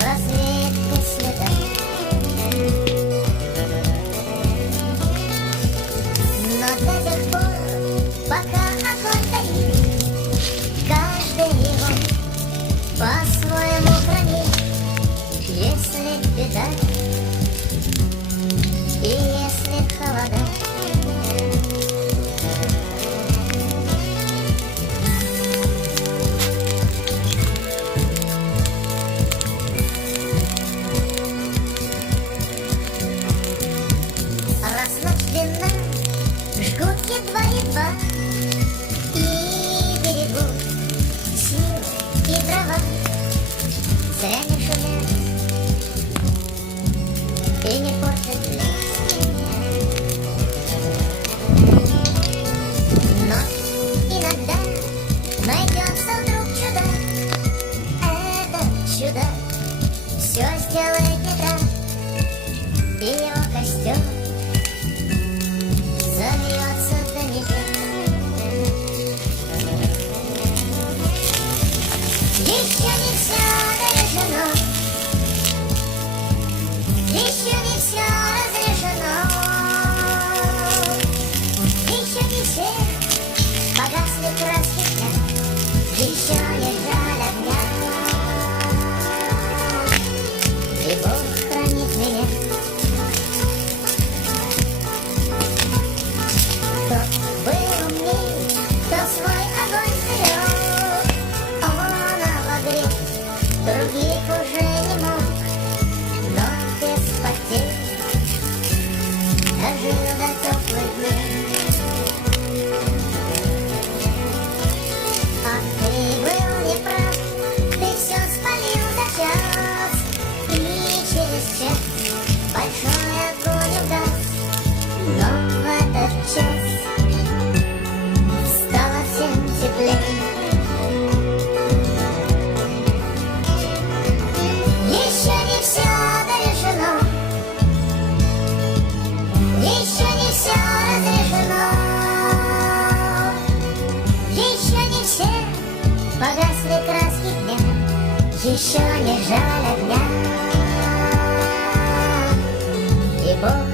развеет следа. Но до тех пор, пока огонь горит, каждый его по-своему хранит. Если беда и если холода, раз ночь длинна, жгут едва-едва и берегут силы и дрова. Зря не шумят и не портят лес. Но иногда найдется вдруг чудак. Это чудо все сделает не так, и его костер зальется до небес. Еще не все дорешено, еще не все разрешено, еще не все погасли краски дня, еще не жаль огня. И Бог хранит меня. Кто был умней, кто свой огонь берет, он обогреть других уже не мог, но без потерь дожил до теплых дней. А ты был неправ, ты все спалил за час, и через час большой огонь угас. Но в этот час стало всем теплее. Еще не все дорешено, еще не все разрешено, еще не все погасли краски дня, еще не жаль огня. И Бог